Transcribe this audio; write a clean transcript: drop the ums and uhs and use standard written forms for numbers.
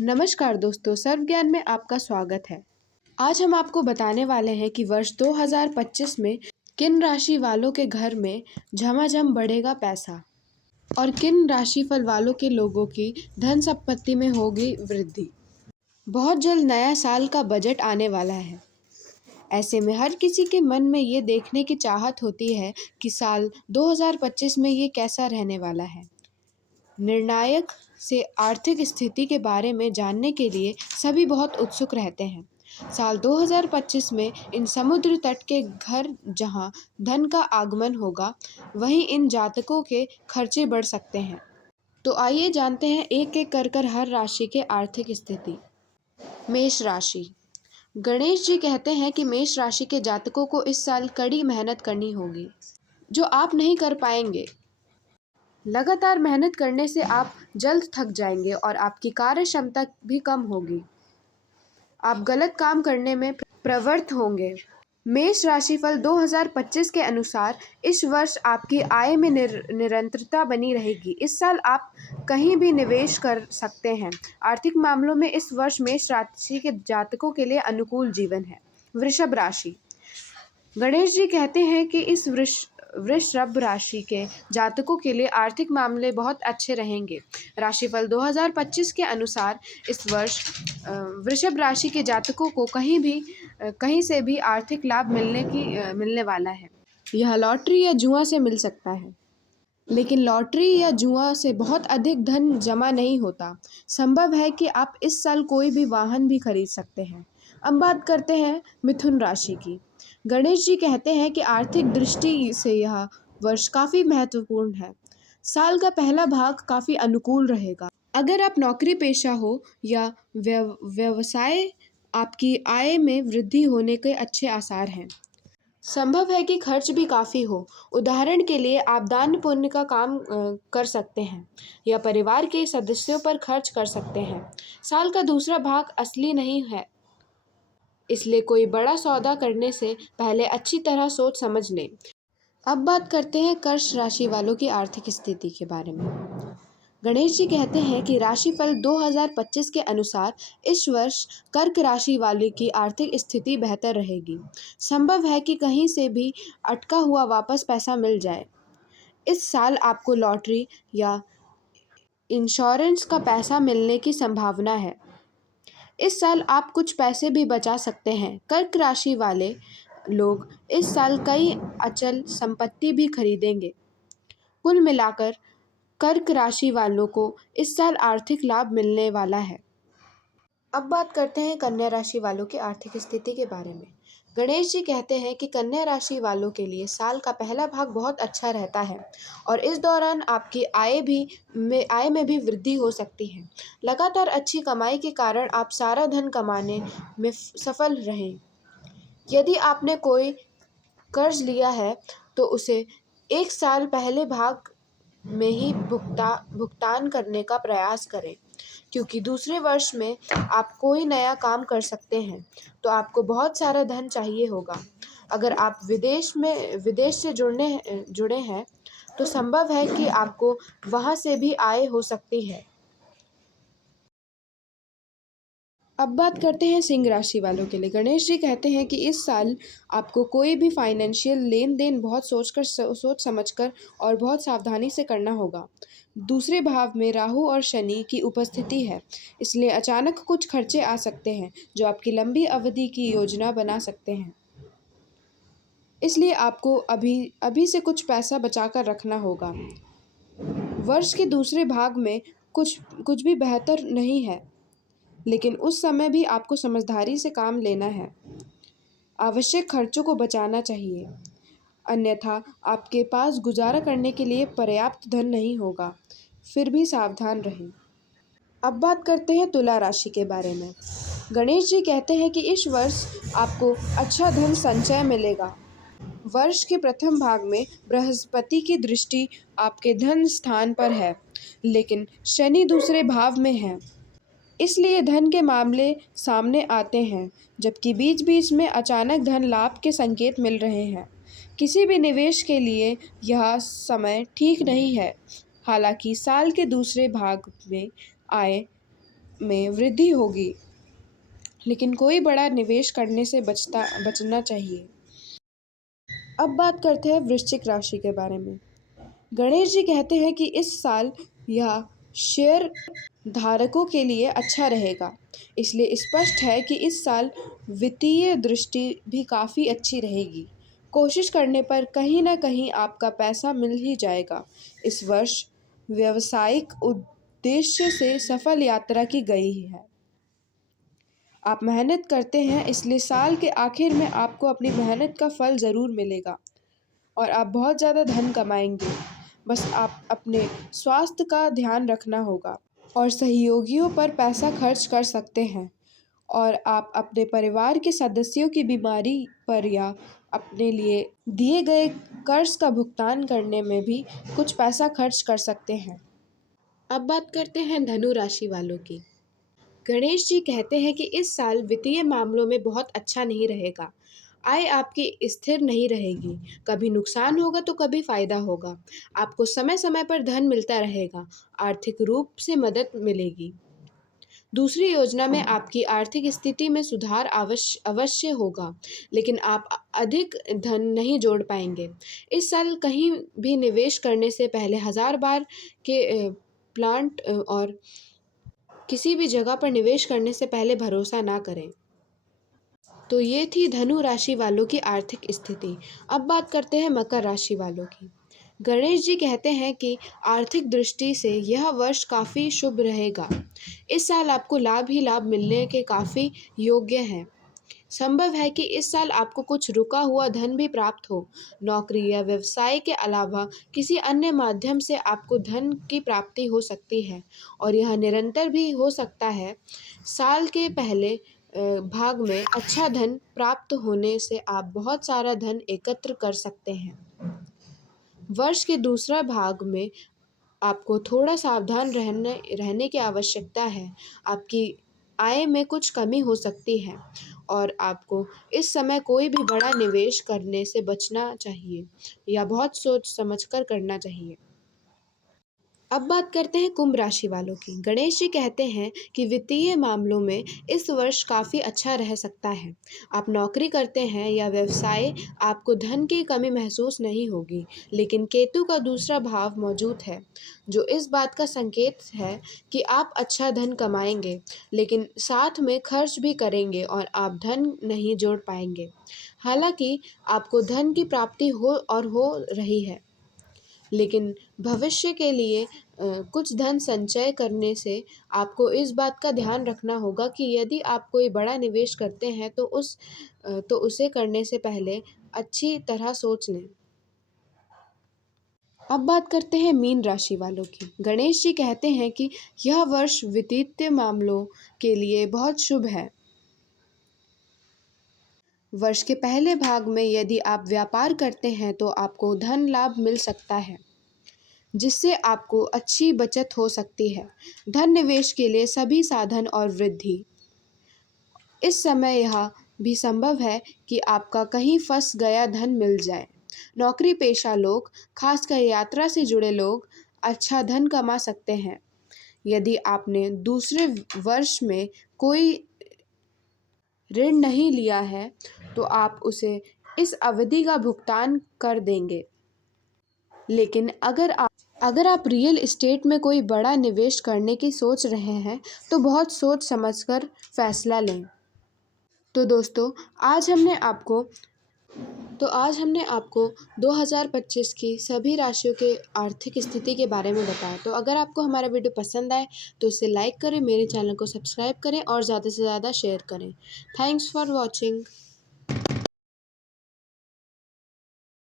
नमस्कार दोस्तों, सर्व ज्ञान में आपका स्वागत है। आज हम आपको बताने वाले हैं कि वर्ष 2025 में किन राशि वालों के घर में झमाझम बढ़ेगा पैसा और किन राशिफल वालों के लोगों की धन संपत्ति में होगी वृद्धि। बहुत जल्द नया साल का बजट आने वाला है। ऐसे में हर किसी के मन में ये देखने की चाहत होती है कि साल 2025 में ये कैसा रहने वाला है। निर्णायक से आर्थिक स्थिति के बारे में जानने के लिए सभी बहुत उत्सुक रहते हैं। साल 2025 में इन समुद्र तट के घर जहां धन का आगमन होगा, वहीं इन जातकों के खर्चे बढ़ सकते हैं। तो आइए जानते हैं एक एक कर हर राशि के आर्थिक स्थिति। मेष राशि। गणेश जी कहते हैं कि मेष राशि के जातकों को इस साल कड़ी मेहनत करनी होगी, जो आप नहीं कर पाएंगे। लगातार मेहनत करने से आप जल्द थक जाएंगे और आपकी कार्य क्षमता भी कम होगी। आप गलत काम करने में प्रवृत्त होंगे। मेष राशिफल 2025 के अनुसार इस वर्ष आपकी आय में निरंतरता बनी रहेगी। इस साल आप कहीं भी निवेश कर सकते हैं। आर्थिक मामलों में इस वर्ष मेष राशि के जातकों के लिए अनुकूल जीवन है। वृषभ राशि। गणेश जी कहते हैं कि इस वृषभ राशि के जातकों के लिए आर्थिक मामले बहुत अच्छे रहेंगे। राशिफल 2025 के अनुसार इस वर्ष वृषभ राशि के जातकों को कहीं से भी आर्थिक लाभ मिलने वाला है। यह लॉटरी या जुआ से मिल सकता है, लेकिन लॉटरी या जुआ से बहुत अधिक धन जमा नहीं होता। संभव है कि आप इस साल कोई भी वाहन भी खरीद सकते हैं। अब बात करते हैं मिथुन राशि की। गणेश जी कहते हैं कि आर्थिक दृष्टि से यह वर्ष काफ़ी महत्वपूर्ण है। साल का पहला भाग काफ़ी अनुकूल रहेगा। अगर आप नौकरी पेशा हो या व्यवसाय, आपकी आय में वृद्धि होने के अच्छे आसार हैं। संभव है कि खर्च भी काफ़ी हो। उदाहरण के लिए आप दान पुण्य का काम कर सकते हैं या परिवार के सदस्यों पर खर्च कर सकते हैं। साल का दूसरा भाग असली नहीं है, इसलिए कोई बड़ा सौदा करने से पहले अच्छी तरह सोच समझ लें। अब बात करते हैं कर्क राशि वालों की आर्थिक स्थिति के बारे में। गणेश जी कहते हैं कि राशिफल 2025 के अनुसार इस वर्ष कर्क राशि वाले की आर्थिक स्थिति बेहतर रहेगी। संभव है कि कहीं से भी अटका हुआ वापस पैसा मिल जाए। इस साल आपको लॉटरी या इंश्योरेंस का पैसा मिलने की संभावना है। इस साल आप कुछ पैसे भी बचा सकते हैं। कर्क राशि वाले लोग इस साल कई अचल संपत्ति भी खरीदेंगे। कुल मिलाकर कर्क राशि वालों को इस साल आर्थिक लाभ मिलने वाला है। अब बात करते हैं कन्या राशि वालों की आर्थिक स्थिति के बारे में। गणेश जी कहते हैं कि कन्या राशि वालों के लिए साल का पहला भाग बहुत अच्छा रहता है और इस दौरान आपकी आय में भी वृद्धि हो सकती है। लगातार अच्छी कमाई के कारण आप सारा धन कमाने में सफल रहें। यदि आपने कोई कर्ज लिया है तो उसे एक साल पहले भाग में ही भुगतान करने का प्रयास करें, क्योंकि दूसरे वर्ष में आप कोई नया काम कर सकते हैं तो आपको बहुत सारा धन चाहिए होगा। अगर आप विदेश से जुड़े हैं तो संभव है कि आपको वहां से भी आय हो सकती है। अब बात करते हैं सिंह राशि वालों के लिए। गणेश जी कहते हैं कि इस साल आपको कोई भी फाइनेंशियल लेन देन बहुत सोच समझकर और बहुत सावधानी से करना होगा। दूसरे भाव में राहु और शनि की उपस्थिति है, इसलिए अचानक कुछ खर्चे आ सकते हैं जो आपकी लंबी अवधि की योजना बना सकते हैं। इसलिए आपको अभी से कुछ पैसा बचाकर रखना होगा। वर्ष के दूसरे भाग में कुछ भी बेहतर नहीं है, लेकिन उस समय भी आपको समझदारी से काम लेना है। आवश्यक खर्चों को बचाना चाहिए, अन्यथा आपके पास गुजारा करने के लिए पर्याप्त धन नहीं होगा। फिर भी सावधान रहें। अब बात करते हैं तुला राशि के बारे में। गणेश जी कहते हैं कि इस वर्ष आपको अच्छा धन संचय मिलेगा। वर्ष के प्रथम भाग में बृहस्पति की दृष्टि आपके धन स्थान पर है, लेकिन शनि दूसरे भाव में है, इसलिए धन के मामले सामने आते हैं, जबकि बीच बीच में अचानक धन लाभ के संकेत मिल रहे हैं। किसी भी निवेश के लिए यह समय ठीक नहीं है। हालांकि साल के दूसरे भाग में आय में वृद्धि होगी, लेकिन कोई बड़ा निवेश करने से बचना चाहिए। अब बात करते हैं वृश्चिक राशि के बारे में। गणेश जी कहते हैं कि इस साल यह शेयर धारकों के लिए अच्छा रहेगा। इसलिए स्पष्ट है कि इस साल वित्तीय दृष्टि भी काफ़ी अच्छी रहेगी। कोशिश करने पर कहीं ना कहीं आपका पैसा मिल ही जाएगा। इस वर्ष व्यावसायिक उद्देश्य से सफल यात्रा की गई है। आप मेहनत करते हैं, इसलिए साल के आखिर में आपको अपनी मेहनत का फल ज़रूर मिलेगा और आप बहुत ज़्यादा धन कमाएंगे। बस आप अपने स्वास्थ्य का ध्यान रखना होगा और सहयोगियों पर पैसा खर्च कर सकते हैं, और आप अपने परिवार के सदस्यों की बीमारी पर या अपने लिए दिए गए कर्ज का भुगतान करने में भी कुछ पैसा खर्च कर सकते हैं। अब बात करते हैं धनु राशि वालों की। गणेश जी कहते हैं कि इस साल वित्तीय मामलों में बहुत अच्छा नहीं रहेगा। आय आपकी स्थिर नहीं रहेगी, कभी नुकसान होगा तो कभी फायदा होगा। आपको समय समय पर धन मिलता रहेगा, आर्थिक रूप से मदद मिलेगी। दूसरी योजना में आपकी आर्थिक स्थिति में सुधार अवश्य होगा, लेकिन आप अधिक धन नहीं जोड़ पाएंगे। इस साल कहीं भी निवेश करने से पहले 1000 बार के प्लांट और किसी भी जगह पर निवेश करने से पहले भरोसा ना करें। तो ये थी धनु राशि वालों की आर्थिक स्थिति। अब बात करते हैं मकर राशि वालों की। गणेश जी कहते हैं कि आर्थिक दृष्टि से यह वर्ष काफ़ी शुभ रहेगा। इस साल आपको लाभ ही लाभ मिलने के काफ़ी योग्य हैं। संभव है कि इस साल आपको कुछ रुका हुआ धन भी प्राप्त हो। नौकरी या व्यवसाय के अलावा किसी अन्य माध्यम से आपको धन की प्राप्ति हो सकती है और यह निरंतर भी हो सकता है। साल के पहले भाग में अच्छा धन प्राप्त होने से आप बहुत सारा धन एकत्र कर सकते हैं। वर्ष के दूसरा भाग में आपको थोड़ा सावधान रहने की आवश्यकता है। आपकी आय में कुछ कमी हो सकती है और आपको इस समय कोई भी बड़ा निवेश करने से बचना चाहिए या बहुत सोच समझकर करना चाहिए। अब बात करते हैं कुंभ राशि वालों की। गणेश जी कहते हैं कि वित्तीय मामलों में इस वर्ष काफ़ी अच्छा रह सकता है। आप नौकरी करते हैं या व्यवसाय, आपको धन की कमी महसूस नहीं होगी, लेकिन केतु का दूसरा भाव मौजूद है, जो इस बात का संकेत है कि आप अच्छा धन कमाएंगे, लेकिन साथ में खर्च भी करेंगे और आप धन नहीं जोड़ पाएंगे। हालांकि आपको धन की प्राप्ति हो रही है, लेकिन भविष्य के लिए कुछ धन संचय करने से आपको इस बात का ध्यान रखना होगा कि यदि आप कोई बड़ा निवेश करते हैं तो उसे करने से पहले अच्छी तरह सोच लें। अब बात करते हैं मीन राशि वालों की। गणेश जी कहते हैं कि यह वर्ष वित्तीय मामलों के लिए बहुत शुभ है। वर्ष के पहले भाग में यदि आप व्यापार करते हैं तो आपको धन लाभ मिल सकता है, जिससे आपको अच्छी बचत हो सकती है। धन निवेश के लिए सभी साधन और वृद्धि। इस समय यह भी संभव है कि आपका कहीं फंस गया धन मिल जाए। नौकरी पेशा लोग, खासकर यात्रा से जुड़े लोग, अच्छा धन कमा सकते हैं। यदि आपने दूसरे वर्ष में कोई ऋण नहीं लिया है तो आप उसे इस अवधि का भुगतान कर देंगे। लेकिन अगर आप रियल एस्टेट में कोई बड़ा निवेश करने की सोच रहे हैं तो बहुत सोच समझकर फैसला लें। तो दोस्तों, आज हमने आपको 2025 की सभी राशियों के आर्थिक स्थिति के बारे में बताया। तो अगर आपको हमारा वीडियो पसंद आए तो इसे लाइक करें, मेरे चैनल को सब्सक्राइब करें और ज़्यादा से ज़्यादा शेयर करें। Thanks for watching.